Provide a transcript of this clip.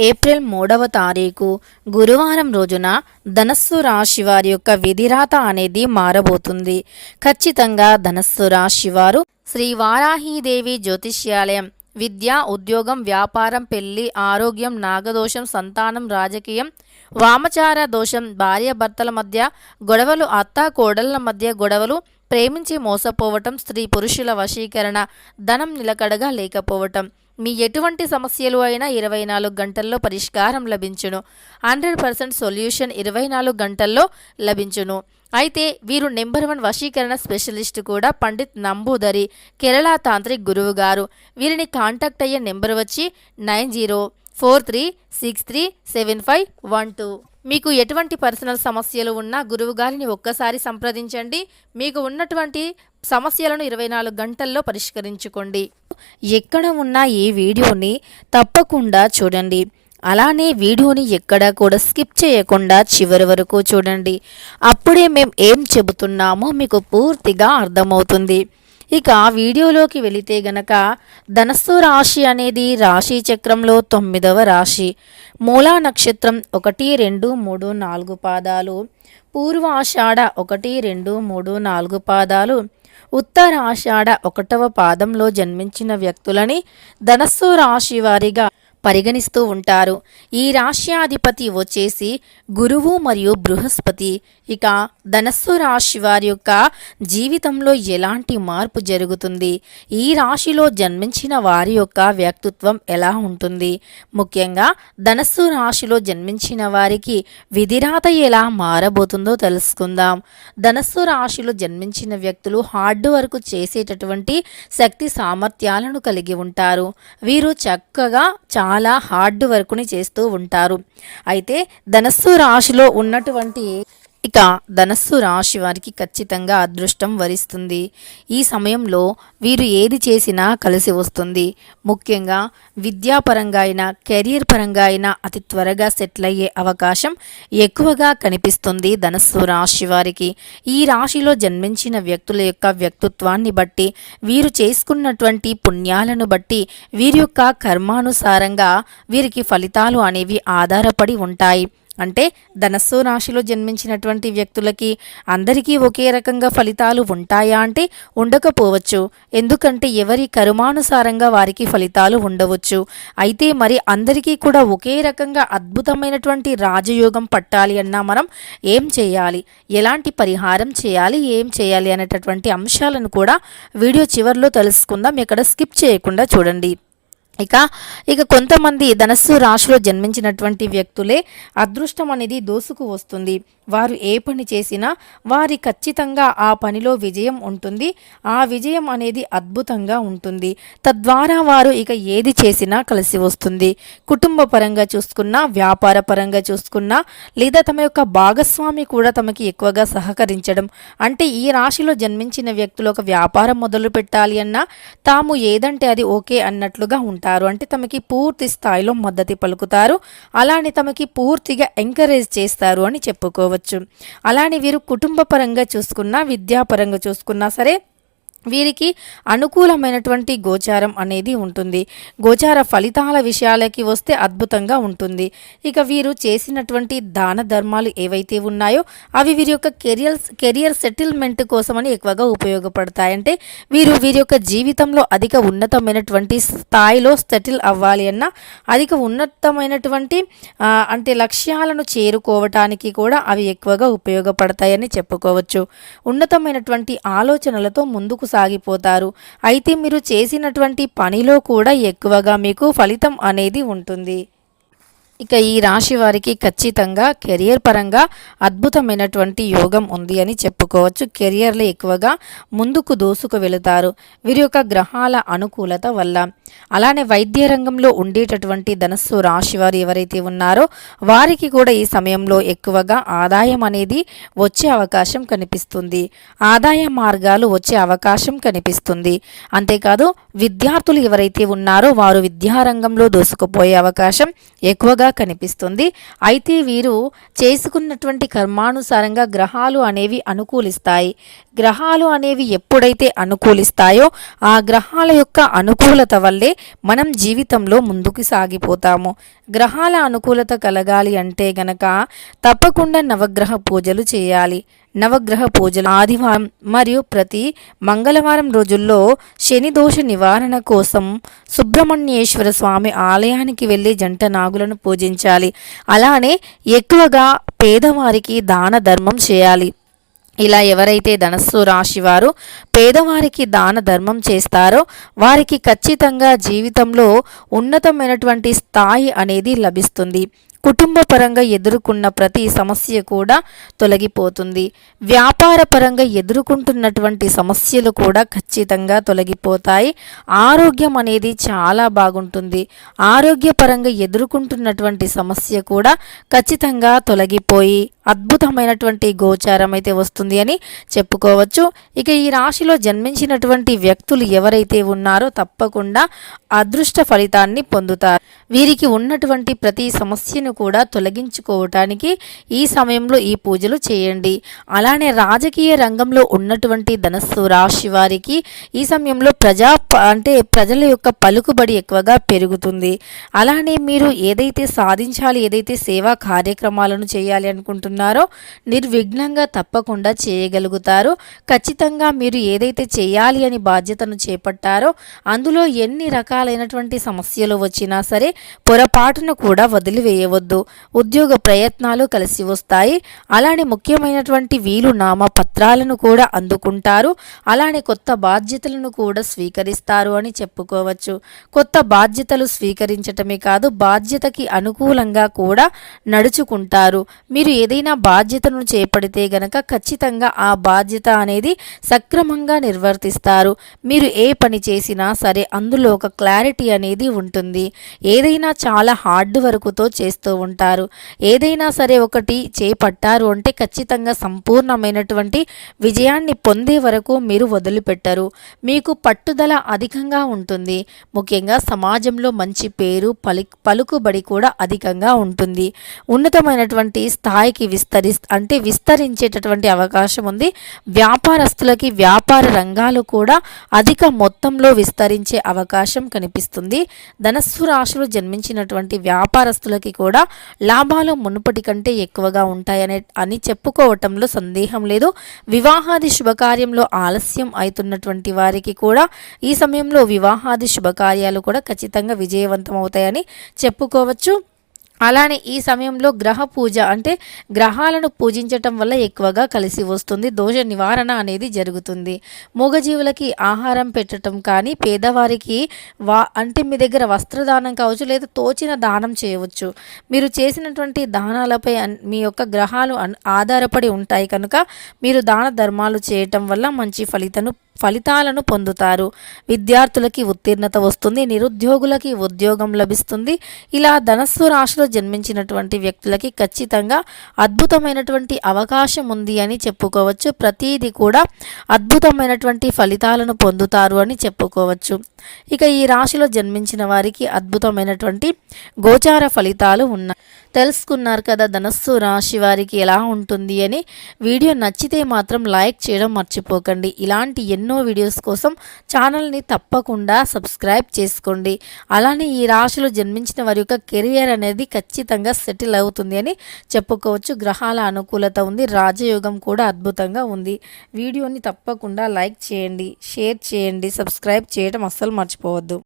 April మూడవ తారీఖు గురువారం రోజున ధనస్సు రాశి వారి యొక్క విధిరాత అనేది మారబోతుంది. ఖచ్చితంగా ధనస్సు రాశి వారు శ్రీ వారాహీదేవి జ్యోతిష్యాలయం విద్య ఉద్యోగం వ్యాపారం పెళ్ళి ఆరోగ్యం నాగదోషం సంతానం రాజకీయం వామచార దోషం భార్యాభర్తల మధ్య గొడవలు అత్త కోడళ్ళ మధ్య గొడవలు ప్రేమించి మోసపోవటం స్త్రీ పురుషుల వశీకరణ ధనం నిలకడగా లేకపోవటం మీ ఎటువంటి సమస్యలు అయినా ఇరవై నాలుగు గంటల్లో పరిష్కారం లభించును. హండ్రెడ్ పర్సెంట్ సొల్యూషన్ ఇరవై నాలుగు గంటల్లో లభించును. అయితే వీరు నెంబర్ వన్ వశీకరణ స్పెషలిస్ట్ కూడా పండిత్ నంబూదరి కేరళ తాంత్రిక్ గురువు గారు. వీరిని కాంటాక్ట్ అయ్యే నెంబర్ వచ్చి nine zero four three six three seven five one two. మీకు ఎటువంటి పర్సనల్ సమస్యలు ఉన్నా గురువు గారిని ఒక్కసారి సంప్రదించండి. మీకు ఉన్నటువంటి సమస్యలను ఇరవై నాలుగు గంటల్లో పరిష్కరించుకోండి. ఎక్కడ ఉన్న ఈ వీడియోని తప్పకుండా చూడండి. అలానే వీడియోని ఎక్కడా కూడా స్కిప్ చేయకుండా చివరి వరకు చూడండి. అప్పుడే మేము ఏం చెబుతున్నామో మీకు పూర్తిగా అర్థమవుతుంది. ఇక వీడియోలోకి వెళితే గనక ధనస్సు రాశి అనేది రాశి చక్రంలో తొమ్మిదవ రాశి. మూలా నక్షత్రం ఒకటి రెండు మూడు నాలుగు పాదాలు. పూర్వాషాఢ ఒకటి రెండు మూడు నాలుగు పాదాలు. ఉత్తరాషాఢ ఒకటవ పాదంలో జన్మించిన వ్యక్తులని ధనస్సు రాశి వారిగా పరిగణిస్తూ ఉంటారు. ఈ రాశ్యాధిపతి వచ్చేసి గురువు మరియు బృహస్పతి. ఇక ధనస్సు రాశి వారి యొక్క జీవితంలో ఎలాంటి మార్పు జరుగుతుంది? ఈ రాశిలో జన్మించిన వారి యొక్క వ్యక్తిత్వం ఎలా ఉంటుంది? ముఖ్యంగా ధనస్సు రాశిలో జన్మించిన వారికి విధిరాత ఎలా మారబోతుందో తెలుసుకుందాం. ధనస్సు రాశిలో జన్మించిన వ్యక్తులు హార్డ్ వర్క్ చేసేటటువంటి శక్తి సామర్థ్యాలను కలిగి ఉంటారు. వీరు చక్కగా చాలా హార్డ్ వర్క్ని చేస్తూ ఉంటారు. అయితే ధనస్సు రాశిలో ఉన్నటువంటి ఇక ధనస్సు రాశి వారికి ఖచ్చితంగా అదృష్టం వరిస్తుంది. ఈ సమయంలో వీరు ఏది చేసినా కలిసి వస్తుంది. ముఖ్యంగా విద్యాపరంగా అయినా కెరీర్ పరంగా అయినా అతి త్వరగా సెటిల్ అయ్యే అవకాశం ఎక్కువగా కనిపిస్తుంది ధనస్సు రాశి వారికి. ఈ రాశిలో జన్మించిన వ్యక్తుల యొక్క వ్యక్తిత్వాన్ని బట్టి వీరు చేసుకున్నటువంటి పుణ్యాలను బట్టి వీరి యొక్క కర్మానుసారంగా వీరికి ఫలితాలు అనేవి ఆధారపడి ఉంటాయి. అంటే ధనస్సు రాశిలో జన్మించినటువంటి వ్యక్తులకి అందరికీ ఒకే రకంగా ఫలితాలు ఉంటాయా అంటే ఉండకపోవచ్చు. ఎందుకంటే ఎవరి కర్మానుసారంగా వారికి ఫలితాలు ఉండవచ్చు. అయితే మరి అందరికీ కూడా ఒకే రకంగా అద్భుతమైనటువంటి రాజయోగం పట్టాలి అన్నా మనం ఏం చేయాలి? ఎలాంటి పరిహారం చేయాలి? ఏం చేయాలి? అనేటటువంటి అంశాలను కూడా వీడియో చివరిలో తెలుసుకుందాం. ఇక్కడ స్కిప్ చేయకుండా చూడండి. ఇక ఇక కొంతమంది ధనస్సు రాశిలో జన్మించినటువంటి వ్యక్తులే అదృష్టం అనేది దోసుకు వస్తుంది. వారు ఏ పని చేసినా వారి ఖచ్చితంగా ఆ పనిలో విజయం ఉంటుంది. ఆ విజయం అనేది అద్భుతంగా ఉంటుంది. తద్వారా వారు ఇక ఏది చేసినా కలిసి వస్తుంది. కుటుంబ పరంగా చూసుకున్నా వ్యాపార పరంగా చూసుకున్నా లేదా తమ యొక్క భాగస్వామి కూడా తమకి ఎక్కువగా సహకరించడం. అంటే ఈ రాశిలో జన్మించిన వ్యక్తులు ఒక వ్యాపారం మొదలు పెట్టాలి అన్నా తాము ఏదంటే అది ఓకే అన్నట్లుగా ఉంటారు. అంటే తమకి పూర్తి స్థాయిలో మద్దతు పలుకుతారు. అలానే తమకి పూర్తిగా ఎంకరేజ్ చేస్తారు అని చెప్పుకోవచ్చు. అలానే వీరు కుటుంబ పరంగా చూసుకున్నా విద్యాపరంగా చూసుకున్నా సరే వీరికి అనుకూలమైనటువంటి గోచారం అనేది ఉంటుంది. గోచార ఫలితాల విషయాలకి వస్తే అద్భుతంగా ఉంటుంది. ఇక వీరు చేసినటువంటి దాన ధర్మాలు ఏవైతే ఉన్నాయో అవి వీరి యొక్క కెరియర్ కెరియర్ సెటిల్మెంట్ కోసమని ఎక్కువగా ఉపయోగపడతాయి అంటే వీరు వీరి యొక్క జీవితంలో అధిక ఉన్నతమైనటువంటి స్థాయిలో సెటిల్ అవ్వాలి అన్న అధిక ఉన్నతమైనటువంటి అంటే లక్ష్యాలను చేరుకోవటానికి కూడా అవి ఎక్కువగా ఉపయోగపడతాయని చెప్పుకోవచ్చు. ఉన్నతమైనటువంటి ఆలోచనలతో ముందుకు సాగిపోతారు అయితే మీరు చేసినటువంటి పనిలో కూడా ఎక్కువగా మీకు ఫలితం అనేది ఉంటుంది. ఇక ఈ రాశి వారికి ఖచ్చితంగా కెరియర్ పరంగా అద్భుతమైనటువంటి యోగం ఉంది అని చెప్పుకోవచ్చు. కెరియర్లో ఎక్కువగా ముందుకు దూసుకు వెళుతారు. వీరి యొక్క గ్రహాల అనుకూలత వల్ల. అలానే వైద్య రంగంలో ఉండేటటువంటి ధనస్సు రాశి వారు ఎవరైతే ఉన్నారో వారికి కూడా ఈ సమయంలో ఎక్కువగా ఆదాయం అనేది వచ్చే అవకాశం కనిపిస్తుంది. ఆదాయ మార్గాలు వచ్చే అవకాశం కనిపిస్తుంది. అంతేకాదు విద్యార్థులు ఎవరైతే ఉన్నారో వారు విద్యారంగంలో దూసుకుపోయే అవకాశం ఎక్కువగా కనిపిస్తుంది. అయితే వీరు చేసుకున్నటువంటి కర్మానుసారంగా గ్రహాలు అనేవి అనుకూలిస్తాయి. గ్రహాలు అనేవి ఎప్పుడైతే అనుకూలిస్తాయో ఆ గ్రహాల యొక్క అనుకూలత వల్లే మనం జీవితంలో ముందుకు సాగిపోతాము. గ్రహాల అనుకూలత కలగాలి అంటే గనక తప్పకుండా నవగ్రహ పూజలు చేయాలి. నవగ్రహ పూజలు ఆదివారం మరియు ప్రతి మంగళవారం రోజుల్లో శని దోష నివారణ కోసం సుబ్రహ్మణ్యేశ్వర స్వామి ఆలయానికి వెళ్ళి జంట నాగులను పూజించాలి. అలానే ఎక్కువగా పేదవారికి దాన ధర్మం చేయాలి. ఇలా ఎవరైతే ధనస్సు రాశివారు పేదవారికి దాన ధర్మం చేస్తారో వారికి ఖచ్చితంగా జీవితంలో ఉన్నతమైనటువంటి స్థాయి అనేది లభిస్తుంది. కుటుంబ పరంగా ఎదుర్కొన్న ప్రతి సమస్య కూడా తొలగిపోతుంది. వ్యాపార పరంగా ఎదుర్కొంటున్నటువంటి సమస్యలు కూడా ఖచ్చితంగా తొలగిపోతాయి. ఆరోగ్యం అనేది చాలా బాగుంటుంది. ఆరోగ్యపరంగా ఎదుర్కొంటున్నటువంటి సమస్య కూడా ఖచ్చితంగా తొలగిపోయి అద్భుతమైనటువంటి గోచారం అయితే వస్తుంది అని చెప్పుకోవచ్చు. ఇక ఈ రాశిలో జన్మించినటువంటి వ్యక్తులు ఎవరైతే ఉన్నారో తప్పకుండా అదృష్ట ఫలితాన్ని పొందుతారు. వీరికి ఉన్నటువంటి ప్రతి సమస్యను కూడా తొలగించుకోవటానికి ఈ సమయంలో ఈ పూజలు చేయండి. అలానే రాజకీయ రంగంలో ఉన్నటువంటి ధనస్సు రాశి వారికి ఈ సమయంలో ప్రజా అంటే ప్రజల యొక్క పలుకుబడి ఎక్కువగా పెరుగుతుంది. అలానే మీరు ఏదైతే సాధించాలి ఏదైతే సేవా కార్యక్రమాలను చేయాలి అనుకుంటున్నారో అనుకుంటున్నారో నిర్విఘ్నంగా తప్పకుండా చేయగలుగుతారు. ఖచ్చితంగా మీరు ఏదైతే చేయాలి అని బాధ్యతను చేపట్టారో అందులో ఎన్ని రకాలైనటువంటి సమస్యలు వచ్చినా సరే పొరపాటును కూడా వదిలివేయవద్దు. ఉద్యోగ ప్రయత్నాలు కలిసి వస్తాయి. అలానే ముఖ్యమైనటువంటి వీలు నామ పత్రాలను కూడా అందుకుంటారు. అలానే కొత్త బాధ్యతలను కూడా స్వీకరిస్తారు అని చెప్పుకోవచ్చు. కొత్త బాధ్యతలు స్వీకరించటమే కాదు బాధ్యతకి అనుకూలంగా కూడా నడుచుకుంటారు. మీరు ఏదైనా ఏదైనా బాధ్యతను చేపడితే గనక ఖచ్చితంగా ఆ బాధ్యత అనేది సక్రమంగా నిర్వర్తిస్తారు. మీరు ఏ పని చేసినా సరే అందులో ఒక క్లారిటీ అనేది ఉంటుంది. ఏదైనా చాలా హార్డ్ వర్క్తో చేస్తూ ఉంటారు. ఏదైనా సరే ఒకటి చేపట్టారు అంటే ఖచ్చితంగా సంపూర్ణమైనటువంటి విజయాన్ని పొందే వరకు మీరు వదిలిపెట్టరు. మీకు పట్టుదల అధికంగా ఉంటుంది. ముఖ్యంగా సమాజంలో మంచి పేరు పలి పలుకుబడి కూడా అధికంగా ఉంటుంది. ఉన్నతమైనటువంటి స్థాయికి విస్తరి అంటే విస్తరించేటటువంటి అవకాశం ఉంది. వ్యాపారస్తులకి వ్యాపార రంగాలు కూడా అధిక మొత్తంలో విస్తరించే అవకాశం కనిపిస్తుంది. ధనస్సు రాశులు జన్మించినటువంటి వ్యాపారస్తులకి కూడా లాభాలు మునుపటి కంటే ఎక్కువగా ఉంటాయనే అని చెప్పుకోవటంలో సందేహం లేదు. వివాహాది శుభకార్యంలో ఆలస్యం అవుతున్నటువంటి వారికి కూడా ఈ సమయంలో వివాహాది శుభకార్యాలు కూడా ఖచ్చితంగా విజయవంతం అవుతాయని చెప్పుకోవచ్చు. అలానే ఈ సమయంలో గ్రహ పూజ అంటే గ్రహాలను పూజించటం వల్ల ఎక్కువగా కలిసి వస్తుంది. దోష నివారణ అనేది జరుగుతుంది. మూగజీవులకి ఆహారం పెట్టడం కానీ పేదవారికి వా అంటే మీ దగ్గర వస్త్రదానం కావచ్చు లేదా తోచిన దానం చేయవచ్చు. మీరు చేసినటువంటి దానాలపై మీ యొక్క గ్రహాలు ఆధారపడి ఉంటాయి కనుక మీరు దాన ధర్మాలు చేయటం వల్ల మంచి ఫలితను ఫలితాలను పొందుతారు. విద్యార్థులకి ఉత్తీర్ణత వస్తుంది నిరుద్యోగులకి ఉద్యోగం లభిస్తుంది. ఇలా ధనస్సు రాశిలో జన్మించినటువంటి వ్యక్తులకి ఖచ్చితంగా అద్భుతమైనటువంటి అవకాశం ఉంది అని చెప్పుకోవచ్చు. ప్రతీది కూడా అద్భుతమైనటువంటి ఫలితాలను పొందుతారు అని చెప్పుకోవచ్చు. ఇక ఈ రాశిలో జన్మించిన వారికి అద్భుతమైనటువంటి గోచార ఫలితాలు ఉన్నాయి. తెలుసుకున్నారు కదా ధనస్సు రాశి వారికి ఎలా ఉంటుంది అని. వీడియో నచ్చితే మాత్రం లైక్ చేయడం మర్చిపోకండి. ఇలాంటి ఎన్నో వీడియోస్ కోసం ఛానల్ని తప్పకుండా సబ్స్క్రైబ్ చేసుకోండి. అలానే ఈ రాశిలో జన్మించిన వారి యొక్క కెరియర్ అనేది ఖచ్చితంగా సెటిల్ అవుతుంది అని చెప్పుకోవచ్చు. గ్రహాల అనుకూలత ఉంది రాజయోగం కూడా అద్భుతంగా ఉంది. వీడియోని తప్పకుండా లైక్ చేయండి షేర్ చేయండి సబ్స్క్రైబ్ చేయడం అస్సలు మర్చిపోవద్దు.